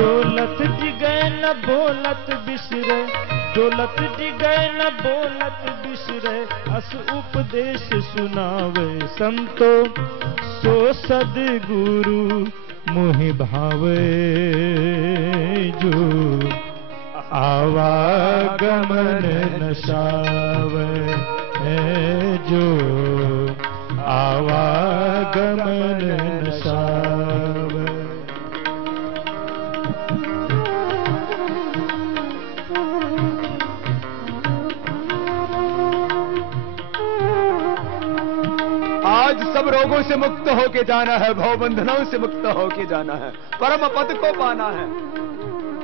डोलत डिगे न बोलत बिसरे, डोलत डिगे न बोलत बिसरे, अस उपदेश सुनावे संतो, सो सदगुरु मोहि भावे। जो आवागमन नशावे, जो आवागमन नशावे। आज सब रोगों से मुक्त होके जाना है, भवबंधनों से मुक्त होके जाना है, परम पद को पाना है।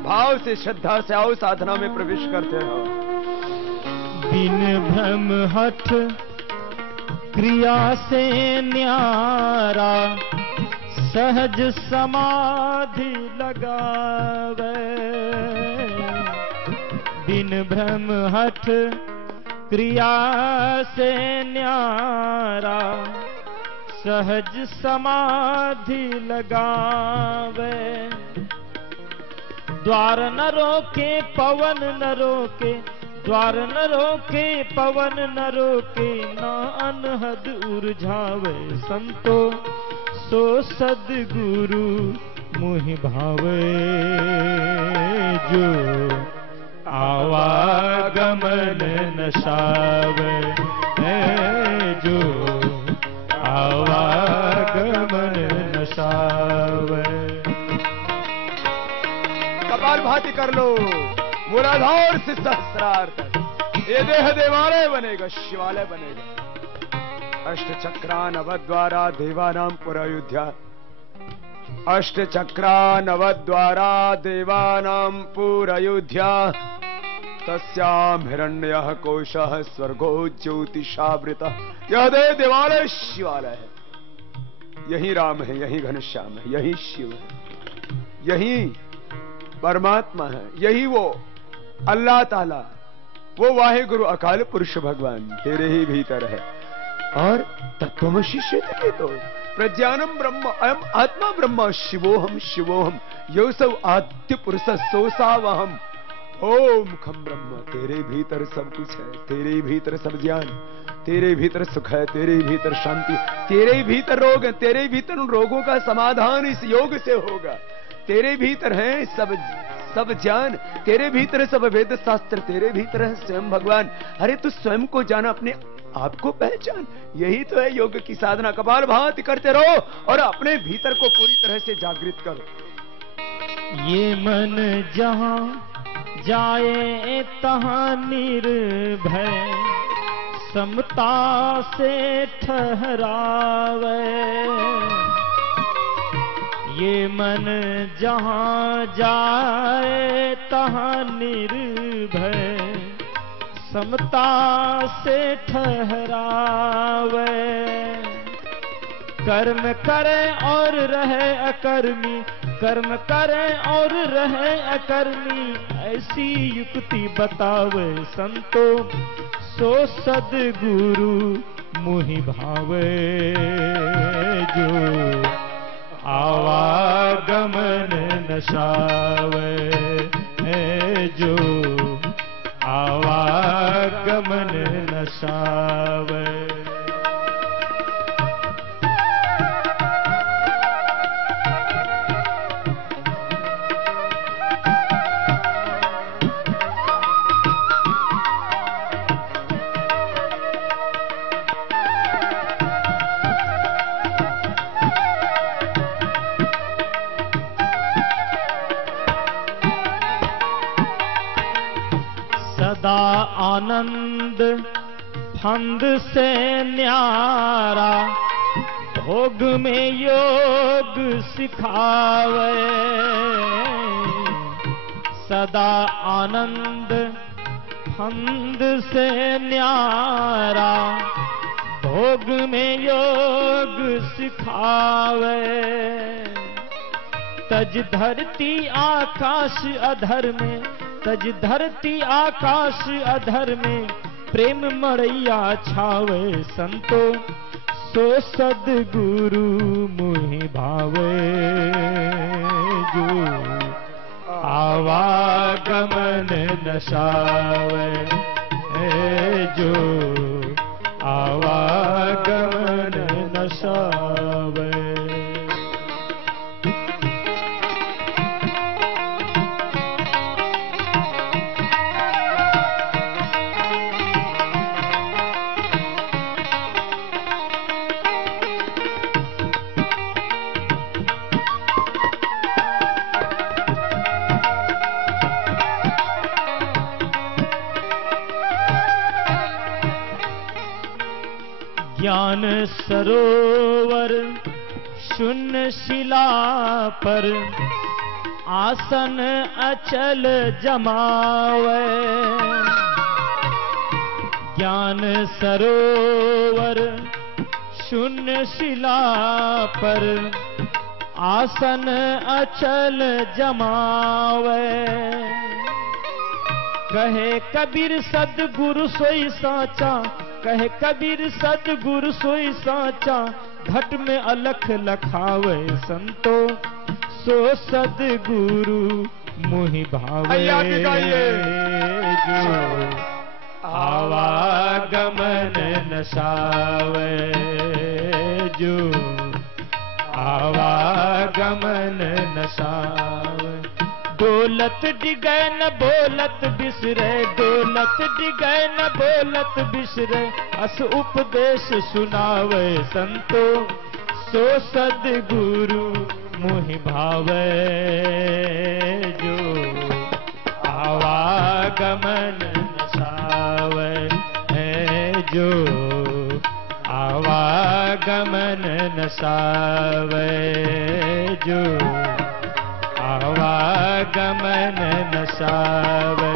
भाव से श्रद्धा से आओ, साधना में प्रवेश करते हो। बिन भ्रम हठ क्रिया से न्यारा, सहज समाधि लगावे। बिन भ्रम हठ क्रिया से न्यारा, सहज समाधि लगावे। द्वार न रोके पवन न रोके, द्वार न रोके पवन न रोके, न अनहद उर्झावे संतो, सो सदगुरु मोहि भावे। जो आवागमन नशावे, जो आवागमन नशावे। कपालभाति कर लो, मूलाधार से सहस्रार तक ये देह देवालय बनेगा, शिवालय बनेगा। अष्ट चक्रा नवद्वारा देवानां पुरायुध्या, अष्ट चक्रा नवद्वारा देवानां पुरायुध्या। तस्यां हिरण्यः कोशः स्वर्गो ज्योतिषावृतः। यह देह देवालय शिवालय है। यही राम है, यही घनश्याम है, यही शिव है, यही परमात्मा है, यही वो अल्लाह ताला, वो वाहेगुरु अकाल पुरुष भगवान तेरे ही भीतर है। और तत्वमसि के तो प्रज्ञानम ब्रह्म अयम आत्मा ब्रह्म शिवोहम शिवोहम यो सब आद्य पुरुष सोसावहम। ओम खम ब्रह्म, तेरे भीतर सब कुछ है, तेरे भीतर सब ज्ञान, तेरे भीतर सुख है, तेरे भीतर शांति, तेरे भीतर रोग है, तेरे भीतर उन रोगों का समाधान इस योग से होगा। तेरे भीतर है सब ज्ञान, तेरे भीतर है सब वेद शास्त्र, तेरे भीतर है स्वयं भगवान। अरे तू स्वयं को जाना, अपने आपको पहचान, यही तो है योग की साधना। कपालभाति करते रहो और अपने भीतर को पूरी तरह से जागृत करो। ये मन जहां जाए तहां निर्भय, समता से ठहरावे। ये मन जहां जाए तहां निर्भय, समता से ठहरावे। कर्म करे और रहे अकर्मी, कर्म करे और रहे अकर्मी, ऐसी युक्ति बतावे संतो, सो सदगुरु मोहि भावे। जो आवागमन नशावे, जो आवागमन नशावे। सदा आनंद फंद से न्यारा, भोग में योग सिखावे। सदा आनंद फंद से न्यारा, भोग में योग सिखावे। तज धरती आकाश अधर में, तज धरती आकाश अधर में, प्रेम मड़ैया छावे संतो, सो सदगुरु मोहि भावे। जो नशावे जो आवागमन नशावे। ज्ञान सरोवर शून्य शिला पर आसन अचल जमावे। ज्ञान सरोवर शून्य शिला पर आसन अचल जमावे। कहे कबीर सदगुरु सोई साचा, कहे कबीर सदगुरु सोई साचा, घट में अलख लखावे संतो सो सदगुरु मोहि भावे। जो आवागमन नशावे जो आवागमन नशावे। दौलत डिगे न बोलत बिसरे, दौलत डिगे न बोलत बिसरे, अस उपदेश सुनावे संतो सो सदगुरु मोहि भावे। जो आवागमन नशावे जो आवागमन नशावे जो आवागमन नशावे।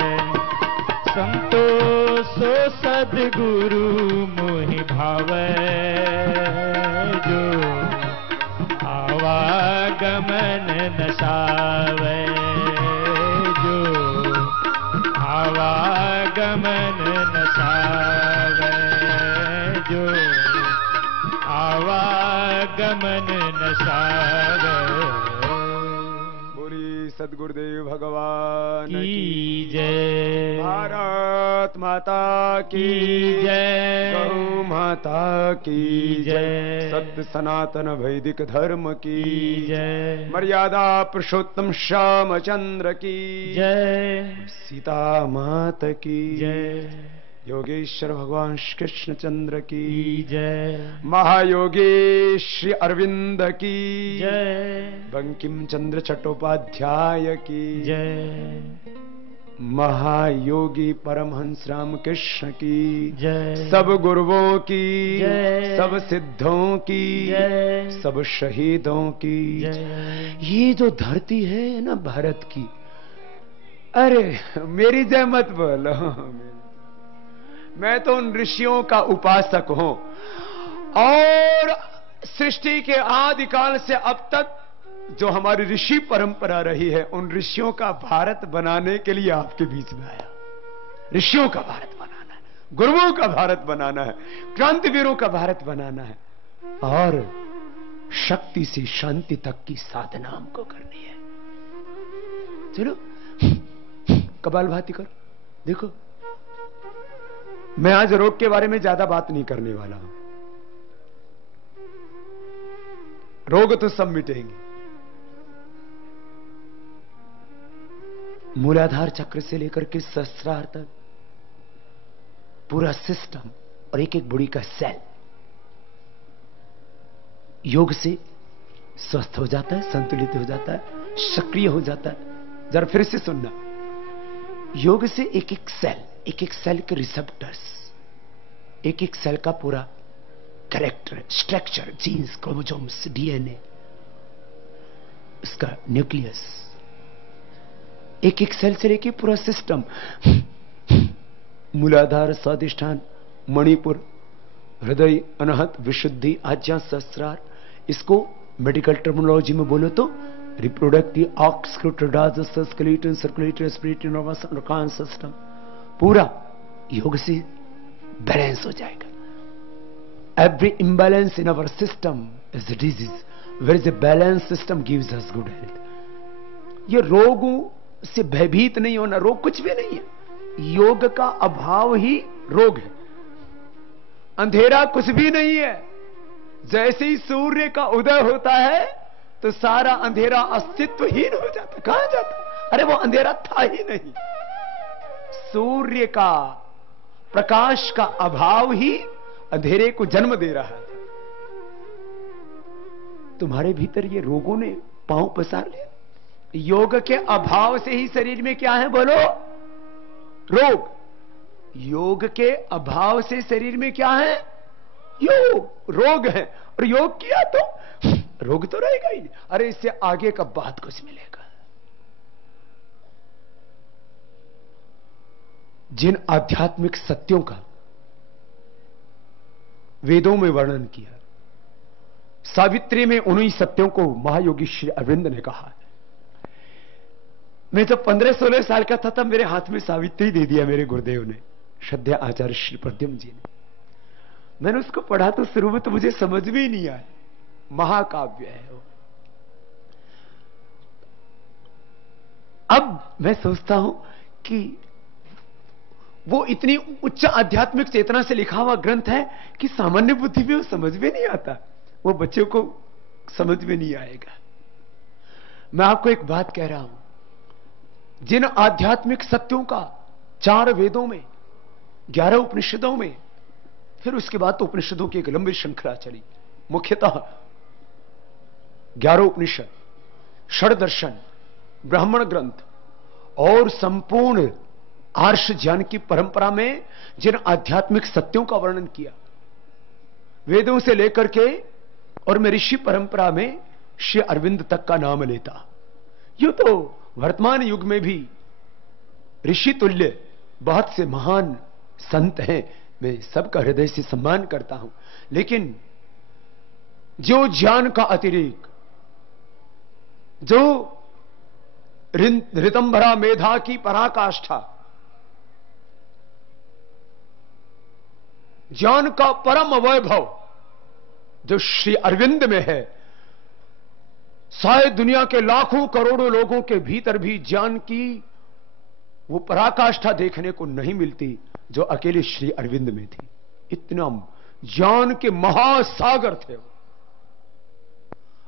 संतो सो सदगुरु मोहि भावे। जो आवागमन नशावे जो आवागमन नशावे जो आवागमन नशावे। सदगुरुदेव भगवान की जय। भारत माता की जय। गौ माता की जय। सत्य सनातन वैदिक धर्म की जय। मर्यादा पुरुषोत्तम श्यामचंद्र की जय। सीता माता की जय। योगेश्वर भगवान श्री कृष्ण चंद्र की जय। महायोगी श्री अरविंद की जय। बंकिम चंद्र चट्टोपाध्याय की जय। महायोगी परमहंस रामकृष्ण की जय। सब गुरुओं की जय। सब सिद्धों की जय। सब शहीदों की जय। ये जो धरती है ना भारत की, अरे मेरी जय मत बोलो, मैं तो उन ऋषियों का उपासक हूं और सृष्टि के आदिकाल से अब तक जो हमारी ऋषि परंपरा रही है, उन ऋषियों का भारत बनाने के लिए आपके बीच में आया। ऋषियों का भारत बनाना है, गुरुओं का भारत बनाना है, क्रांतिवीरों का भारत बनाना है और शक्ति से शांति तक की साधना हमको करनी है। चलो कपालभाति करो। देखो मैं आज रोग के बारे में ज्यादा बात नहीं करने वाला हूं, रोग तो सब मिटेंगे। मूलाधार चक्र से लेकर के सहस्रार तक पूरा सिस्टम और एक एक बॉडी का सेल योग से स्वस्थ हो जाता है, संतुलित हो जाता है, सक्रिय हो जाता है। जरा फिर से सुनना, योग से एक एक सेल के रिसेप्टर्स, एक एक सेल का पूरा character, structure, genes, chromosomes, DNA, इसका न्यूक्लियस, एक एक सेल से लेके पूरा सिस्टम, मूलाधार, स्वादिष्ठान, मणिपुर, हृदय, अनाहत, विशुद्धि, आज्ञा, सहस्रार, इसको मेडिकल टर्मिनोलॉजी में बोलो तो reproductive, excretory, digestive, skeleton, circulatory, respiratory, nervous, endocrine system पूरा योग से बैलेंस हो जाएगा। Every imbalance in our system is a disease, where is a balance system gives us good health. ये रोगों से भयभीत नहीं होना। रोग कुछ भी नहीं है, योग का अभाव ही रोग है। अंधेरा कुछ भी नहीं है। जैसे ही सूर्य का उदय होता है तो सारा अंधेरा अस्तित्वहीन हो जाता। कहां जाता? अरे वो अंधेरा था ही नहीं। सूर्य का प्रकाश का अभाव ही अंधेरे को जन्म दे रहा था। तुम्हारे भीतर ये रोगों ने पांव पसार लिया। योग के अभाव से ही शरीर में क्या है बोलो? रोग। योग के अभाव से शरीर में क्या है? रोग है। और योग किया तो रोग तो रहेगा ही नहीं। अरे इससे आगे का बात कुछ मिलेगा। जिन आध्यात्मिक सत्यों का वेदों में वर्णन किया, सावित्री में उन्हीं सत्यों को महायोगी श्री अरविंद ने कहा है। मैं जब 15-16 साल का था तब मेरे हाथ में सावित्री दे दिया मेरे गुरुदेव ने, श्रद्धेय आचार्य श्री प्रद्युम्न जी ने। मैंने उसको पढ़ा तो शुरू में तो मुझे समझ में ही नहीं आया। महाकाव्य है वो। अब मैं सोचता हूं कि वो इतनी उच्च आध्यात्मिक चेतना से लिखा हुआ ग्रंथ है कि सामान्य बुद्धि में वो समझ में नहीं आता। वो बच्चों को समझ में नहीं आएगा। मैं आपको एक बात कह रहा हूं, जिन आध्यात्मिक सत्यों का 4 वेदों में, 11 उपनिषदों में, फिर उसके बाद तो उपनिषदों की एक लंबी श्रृंखला चली। मुख्यतः 11 उपनिषद, षड्दर्शन, ब्राह्मण ग्रंथ और संपूर्ण आर्ष ज्ञान की परंपरा में जिन आध्यात्मिक सत्यों का वर्णन किया, वेदों से लेकर के और मैं ऋषि परंपरा में श्री अरविंद तक का नाम लेता। यूं तो वर्तमान युग में भी ऋषि तुल्य बहुत से महान संत हैं, मैं सबका हृदय से सम्मान करता हूं, लेकिन जो ज्ञान का अतिरेक, जो ऋतंभरा मेधा की पराकाष्ठा, ज्ञान का परम वैभव जो श्री अरविंद में है, शायद दुनिया के लाखों करोड़ों लोगों के भीतर भी ज्ञान की वो पराकाष्ठा देखने को नहीं मिलती जो अकेले श्री अरविंद में थी। इतना ज्ञान के महासागर थे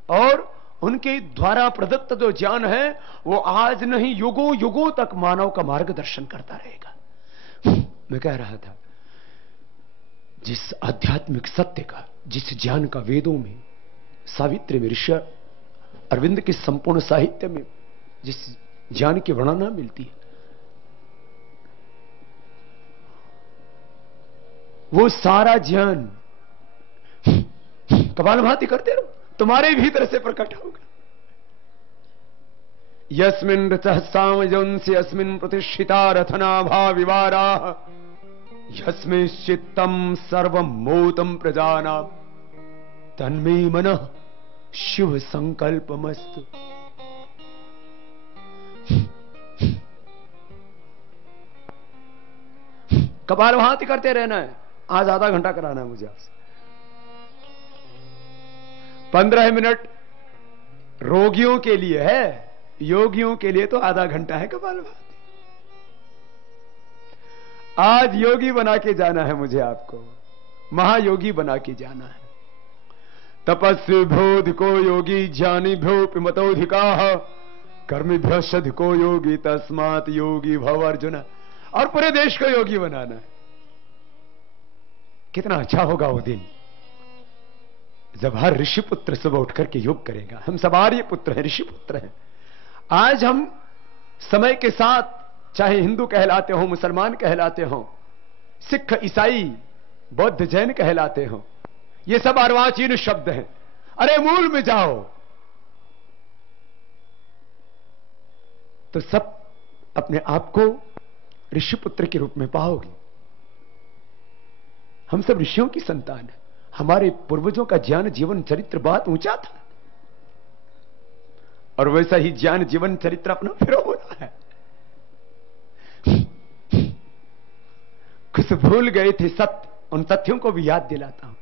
और उनके द्वारा प्रदत्त जो ज्ञान है वो आज नहीं युगों युगों तक मानव का मार्गदर्शन करता रहेगा। मैं कह रहा था, जिस आध्यात्मिक सत्य का, जिस ज्ञान का वेदों में, सावित्री में, ऋषि अरविंद के संपूर्ण साहित्य में जिस ज्ञान की वर्णना मिलती है, वो सारा ज्ञान कपालभाति करते रहो, तुम्हारे भीतर से प्रकट होगा। यस्मिन् रथः सामजंस्य यस्मिन् प्रतिष्ठिता रथनाभा विवारा यस्मिंश्चित्तम् सर्वं मोतं प्रजानां तन्मे मनः शुभ संकल्पमस्तु। कपालभाति करते रहना है। आज आधा घंटा कराना है मुझे आपसे। 15 मिनट रोगियों के लिए है, योगियों के लिए तो आधा घंटा है कपालभाति। आज योगी बना के जाना है मुझे आपको, महायोगी बना के जाना है। तपस्वी भोध को योगी ज्ञानी भ्यो पिमतोधिका कर्मिभ्य शध को योगी तस्मात् योगी भव अर्जुन। और पूरे देश को योगी बनाना है। कितना अच्छा होगा वो दिन जब हर ऋषि पुत्र सुबह उठकर के योग करेगा। हम सब आर्य पुत्र हैं, ऋषि पुत्र हैं। आज हम समय के साथ चाहे हिंदू कहलाते हो, मुसलमान कहलाते हो, सिख, ईसाई, बौद्ध, जैन कहलाते हो, ये सब अर्वाचीन शब्द हैं। अरे मूल में जाओ तो सब अपने आप को ऋषि पुत्र के रूप में पाओगे। हम सब ऋषियों की संतान हैं। हमारे पूर्वजों का ज्ञान जीवन चरित्र बहुत ऊंचा था और वैसा ही ज्ञान जीवन चरित्र अपना फिर हो रहा है। कुछ भूल गए थे सत्य, उन तथ्यों को भी याद दिलाता हूं।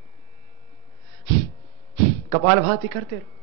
कपालभाति करते रहो।